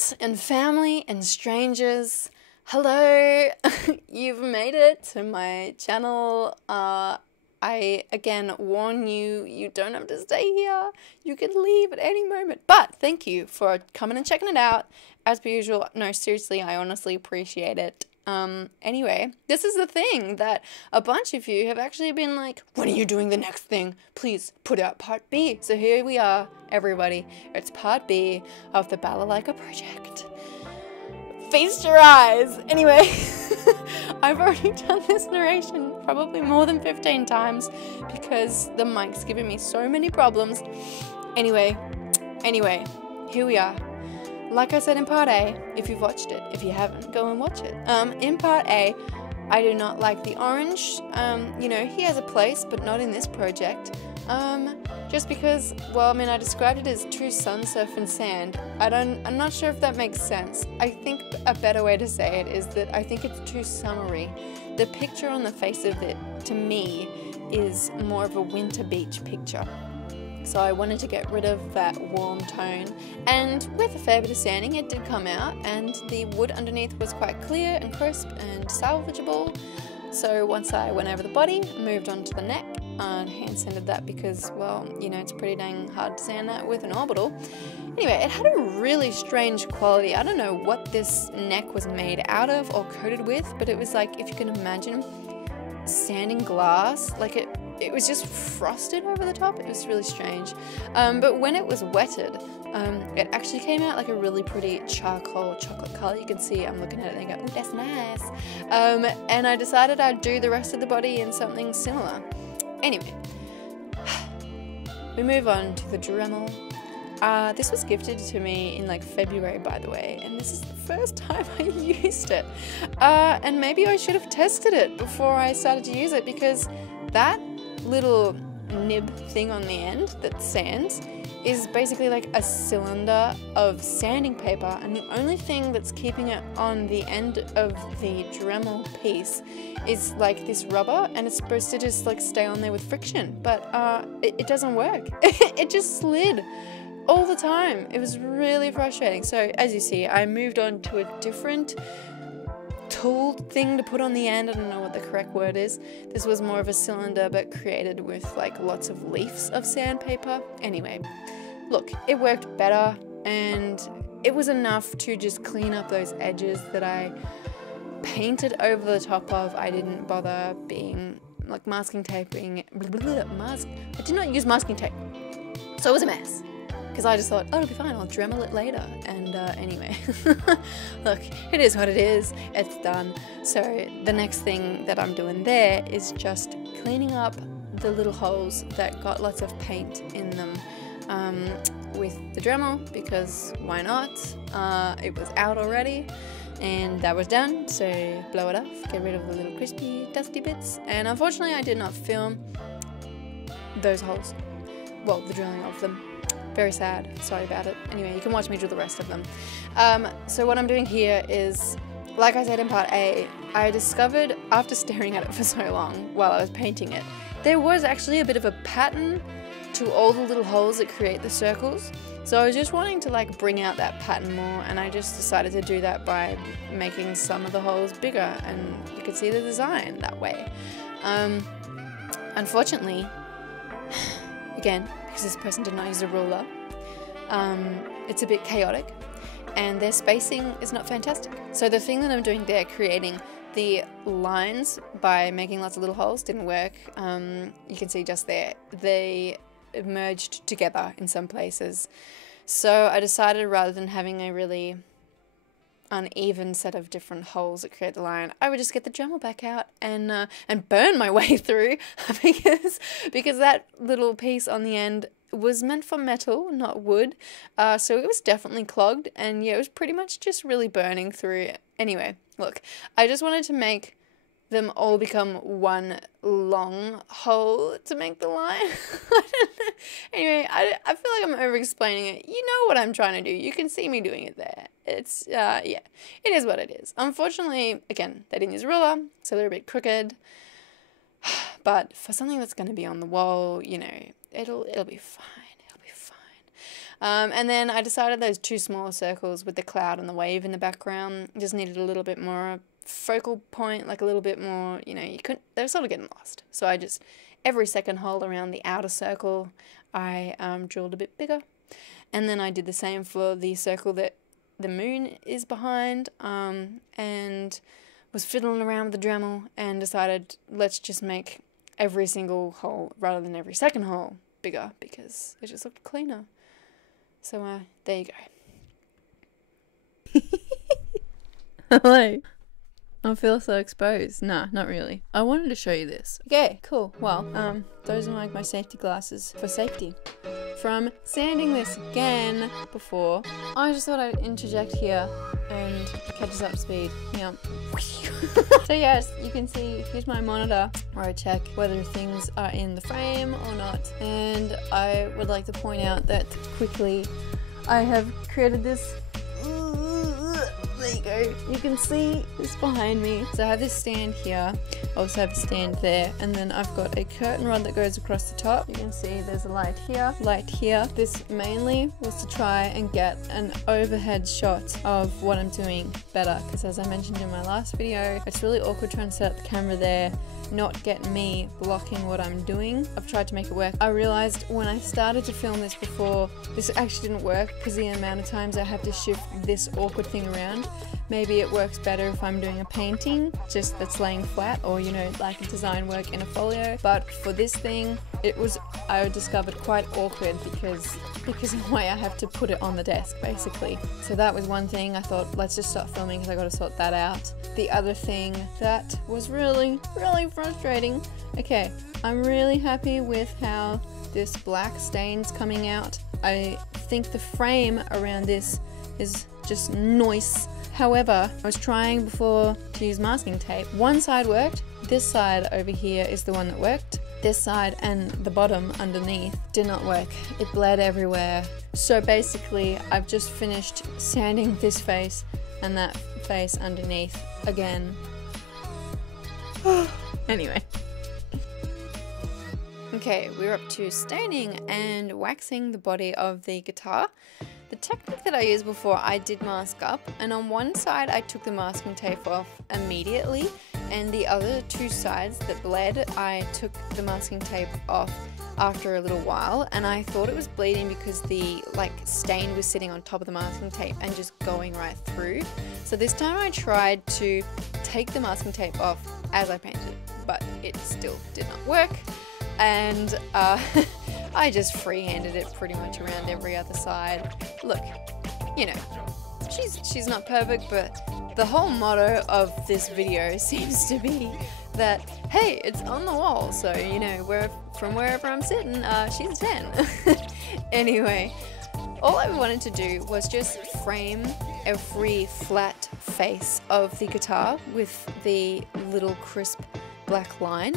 Friends and family and strangers, hello. You've made it to my channel. I again warn you, you don't have to stay here. You can leave at any moment. But thank you for coming and checking it out. As per usual, no, seriously, I honestly appreciate it. Anyway, this is the thing that a bunch of you have actually been like, when are you doing the next thing? Please put out part B. So here we are, everybody. It's part B of the Balalaika project. Feast your eyes. Anyway, I've already done this narration probably more than 15 times because the mic's giving me so many problems. Anyway, here we are. Like I said in part A, if you've watched it, if you haven't, go and watch it. In part A, I do not like the orange. You know, he has a place, but not in this project. Just because, well, I mean, I described it as true sun, surf, and sand. I'm not sure if that makes sense. I think a better way to say it is that I think it's too summery. The picture on the face of it, to me, is more of a winter beach picture. So I wanted to get rid of that warm tone, and with a fair bit of sanding it did come out, and the wood underneath was quite clear and crisp and salvageable. So once I went over the body, moved on to the neck and hand sanded that because, well, you know, it's pretty dang hard to sand that with an orbital. Anyway, it had a really strange quality. I don't know what this neck was made out of or coated with, but it was like, if you can imagine sanding glass, like it was just frosted over the top. It was really strange. But when it was wetted, it actually came out like a really pretty charcoal chocolate color. You can see I'm looking at it and I go, oh, that's nice. And I decided I'd do the rest of the body in something similar. Anyway, we move on to the Dremel. This was gifted to me in like February, by the way, and this is the first time I used it. And maybe I should have tested it before I started to use it, because that little nib thing on the end that sands is basically like a cylinder of sanding paper, and the only thing that's keeping it on the end of the Dremel piece is like this rubber, and it's supposed to just like stay on there with friction, but it doesn't work. It just slid all the time. It was really frustrating. So as you see, I moved on to a different tool thing to put on the end. I don't know what the correct word is. This was more of a cylinder but created with like lots of leaves of sandpaper. Anyway, look, it worked better, and it was enough to just clean up those edges that I painted over the top of. I didn't bother being like masking taping. I did not use masking tape, so it was a mess. Because I just thought, oh, it'll be fine, I'll Dremel it later. And anyway, look, it is what it is, it's done. So the next thing that I'm doing there is just cleaning up the little holes that got lots of paint in them with the Dremel, because why not? It was out already, and that was done, so blow it off, get rid of the little crispy, dusty bits. And unfortunately, I did not film those holes, well, the drilling of them. Very sad, sorry about it. Anyway, you can watch me do the rest of them. So what I'm doing here is, like I said in part A, I discovered after staring at it for so long while I was painting it, there was actually a bit of a pattern to all the little holes that create the circles. So I was just wanting to like bring out that pattern more, and I just decided to do that by making some of the holes bigger, and you could see the design that way. Unfortunately, again, because this person did not use a ruler, it's a bit chaotic, and their spacing is not fantastic. So the thing that I'm doing there, creating the lines by making lots of little holes, didn't work. You can see just there, they merged together in some places. So I decided, rather than having a really uneven set of different holes that create the line, I would just get the Dremel back out and burn my way through because that little piece on the end was meant for metal, not wood, so it was definitely clogged, and yeah, it was pretty much just really burning through. Anyway, look, I just wanted to make them all become one long hole to make the line. Anyway, I feel like I'm over explaining it. You know what I'm trying to do. You can see me doing it there. It's, yeah, it is what it is. Unfortunately, again, they didn't use a ruler, so they're a bit crooked. But for something that's going to be on the wall, you know, it'll be fine. It'll be And then I decided those two smaller circles with the cloud and the wave in the background just needed a little bit more focal point, like a little bit more, you know, they were sort of getting lost. So I just, every second hole around the outer circle, I drilled a bit bigger. And then I did the same for the circle that the moon is behind, and was fiddling around with the Dremel and decided, let's just make every single hole rather than every second hole bigger because it just looked cleaner. So there you go. Hello. I feel so exposed. Nah, not really. I wanted to show you this. Okay, cool. Well, those are like my safety glasses for safety from sanding this again before. I just thought I'd interject here and catch us up to speed. Yeah. So yes, you can see, here's my monitor where I check whether things are in the frame or not. And I would like to point out that quickly I have created this. There you go. You can see this behind me. So I have this stand here. I also have a stand there. And then I've got a curtain rod that goes across the top. You can see there's a light here. This mainly was to try and get an overhead shot of what I'm doing better. Because as I mentioned in my last video, it's really awkward trying to set up the camera there, not get me blocking what I'm doing. I've tried to make it work. I realized when I started to film this before, this actually didn't work because the amount of times I have to shift this awkward thing around. Maybe it works better if I'm doing a painting, just that's laying flat, or you know, like a design work in a folio. But for this thing, I discovered quite awkward because of the way I have to put it on the desk, basically. So that was one thing. I thought, let's just stop filming because I got to sort that out. The other thing that was really, really frustrating. Okay, I'm really happy with how this black stain's coming out. I think the frame around this is just nice. However, I was trying before to use masking tape. One side worked. This side over here is the one that worked. This side and the bottom underneath did not work. It bled everywhere. So basically, I've just finished sanding this face and that face underneath again. Anyway. Okay, we're up to staining and waxing the body of the guitar. The technique that I used before, I did mask up, and on one side I took the masking tape off immediately, and the other two sides that bled, I took the masking tape off after a little while, and I thought it was bleeding because the stain was sitting on top of the masking tape and just going right through. So this time I tried to take the masking tape off as I painted, but it still did not work, and I just free-handed it pretty much around every other side. Look, you know, she's not perfect, but the whole motto of this video seems to be that, hey, it's on the wall, so, you know, from wherever I'm sitting, she's a 10. Anyway, all I wanted to do was just frame every flat face of the guitar with the little crisp black line.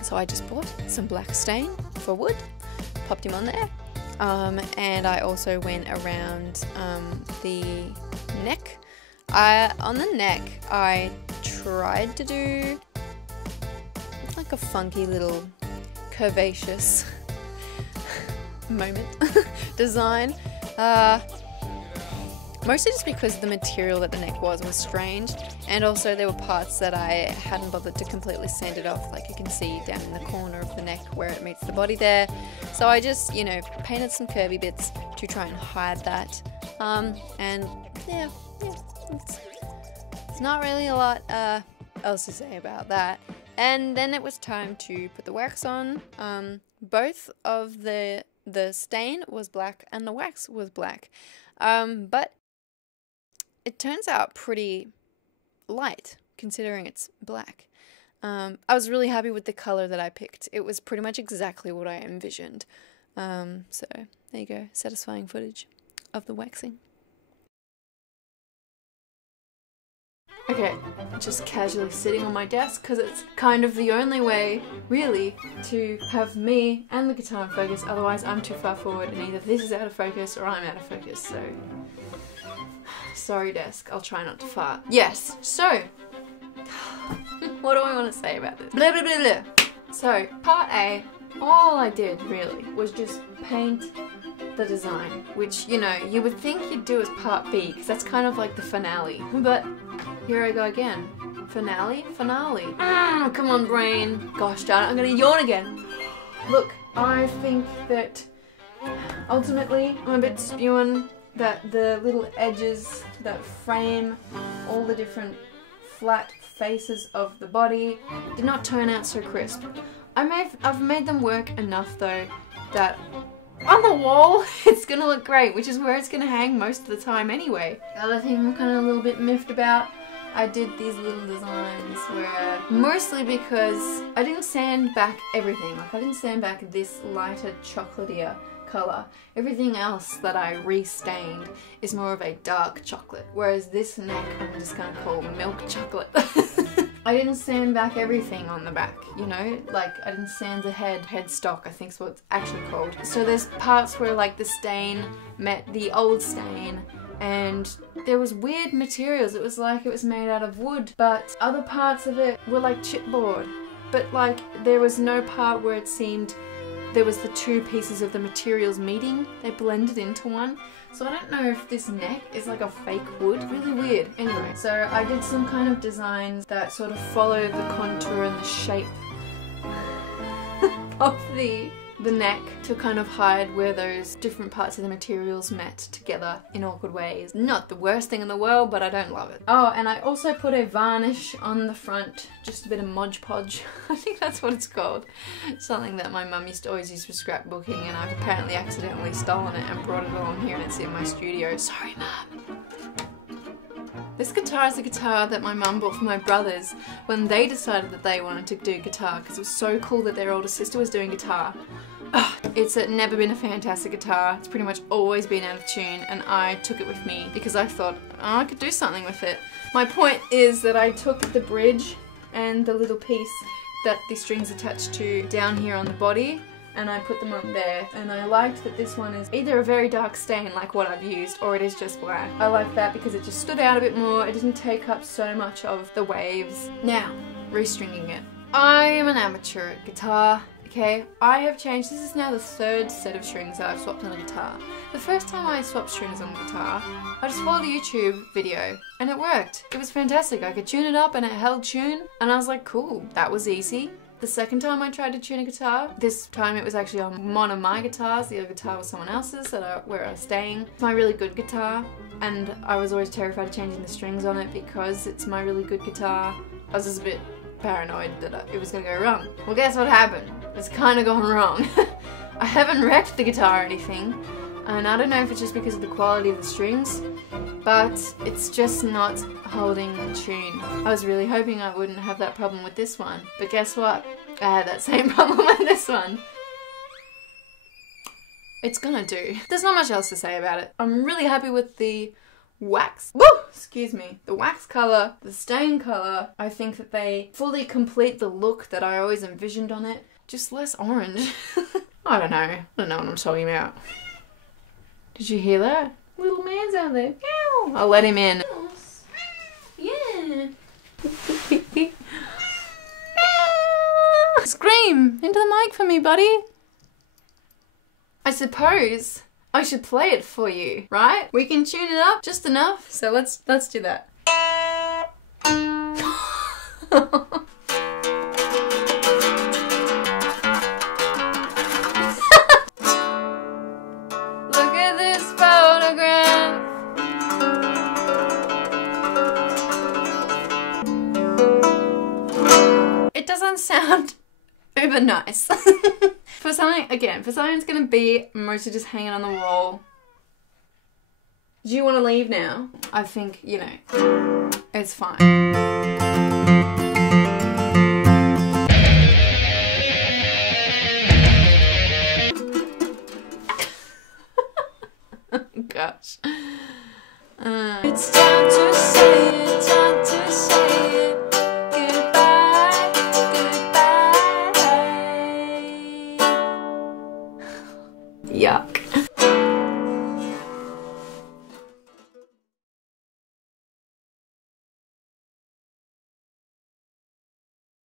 So I just bought some black stain for wood, popped him on there, and I also went around the neck. On the neck, I tried to do like a funky little curvaceous moment design. Mostly just because the material that the neck was strange, and also there were parts that I hadn't bothered to completely sand it off, like you can see down in the corner of the neck where it meets the body there. So I just, you know, painted some curvy bits to try and hide that. And yeah, it's not really a lot else to say about that. And then it was time to put the wax on. Both of the stain was black and the wax was black. But it turns out pretty light considering it's black. I was really happy with the color that I picked. It was pretty much exactly what I envisioned. So there you go, satisfying footage of the waxing. Okay, just casually sitting on my desk because it's kind of the only way, really, to have me and the guitar in focus. Otherwise, I'm too far forward and either this is out of focus or I'm out of focus, so... Sorry, desk. I'll try not to fart. Yes, so... what do I want to say about this? Blah, blah, blah, blah. So, part A, all I did, really, was just paint the design, which, you know, you would think you'd do as part B, because that's kind of like the finale. But here I go again. Finale? Finale. Come on, brain. Gosh darn it, I'm gonna yawn again. Look, I think that ultimately I'm a bit spewing that the little edges that frame all the different flat faces of the body did not turn out so crisp. I've made them work enough though that on the wall it's gonna look great, which is where it's gonna hang most of the time anyway. The other thing I'm kind of a little bit miffed about, I did these little designs where, mostly because I didn't sand back everything. Like, I didn't sand back this lighter chocolatier colour. Everything else that I restained is more of a dark chocolate, whereas this neck I'm just gonna call milk chocolate. I didn't sand back everything on the back, you know? Like, I didn't sand the headstock, I think is what it's actually called. So there's parts where like the stain met the old stain, and there was weird materials. It was like it was made out of wood, but other parts of it were like chipboard. But like, there was no part where it seemed there was the two pieces of the materials meeting. They blended into one. So I don't know if this neck is like a fake wood. Really weird. Anyway, so I did some kind of designs that sort of follow the contour and the shape of the neck to kind of hide where those different parts of the materials met together in awkward ways. Not the worst thing in the world, but I don't love it. Oh, and I also put a varnish on the front, just a bit of Mod Podge. I think that's what it's called. Something that my mum used to always use for scrapbooking, and I've apparently accidentally stolen it and brought it along here, and it's in my studio. Sorry, Mum. This guitar is a guitar that my mum bought for my brothers when they decided that they wanted to do guitar, because it was so cool that their older sister was doing guitar. It's never been a fantastic guitar. It's pretty much always been out of tune, and I took it with me because I thought, oh, I could do something with it. My point is that I took the bridge and the little piece that the string's attached to down here on the body, and I put them on there, and I liked that this one is either a very dark stain like what I've used, or it is just black. I like that because it just stood out a bit more. It didn't take up so much of the waves. Now, restringing it. I am an amateur at guitar. Okay, I have changed. This is now the third set of strings that I've swapped on a guitar. The first time I swapped strings on a guitar, I just followed a YouTube video and it worked. It was fantastic. I could tune it up and it held tune, and I was like, cool, that was easy. The second time I tried to tune a guitar, this time it was actually on one of my guitars. The other guitar was someone else's where I was staying. It's my really good guitar, and I was always terrified of changing the strings on it because it's my really good guitar. I was just a bit paranoid that it was gonna go wrong. Well, guess what happened? It's kind of gone wrong. I haven't wrecked the guitar or anything, and I don't know if it's just because of the quality of the strings, but it's just not holding tune. I was really hoping I wouldn't have that problem with this one, but guess what? I had that same problem with this one. It's gonna do. There's not much else to say about it. I'm really happy with the wax, excuse me, the wax colour, the stain colour. I think that they fully complete the look that I always envisioned on it, just less orange. I don't know what I'm talking about. Did you hear that? Little man's out there. Ow. I'll let him in. Yeah. Scream into the mic for me, buddy. I suppose I should play it for you, right? We can tune it up just enough. So let's do that. Look at this photograph. It doesn't sound uber nice. For something that's gonna be mostly just hanging on the wall. Do you want to leave now? I think, you know, it's fine. Gosh. It's time to say it, time to say it. Goodbye, goodbye. Yuck.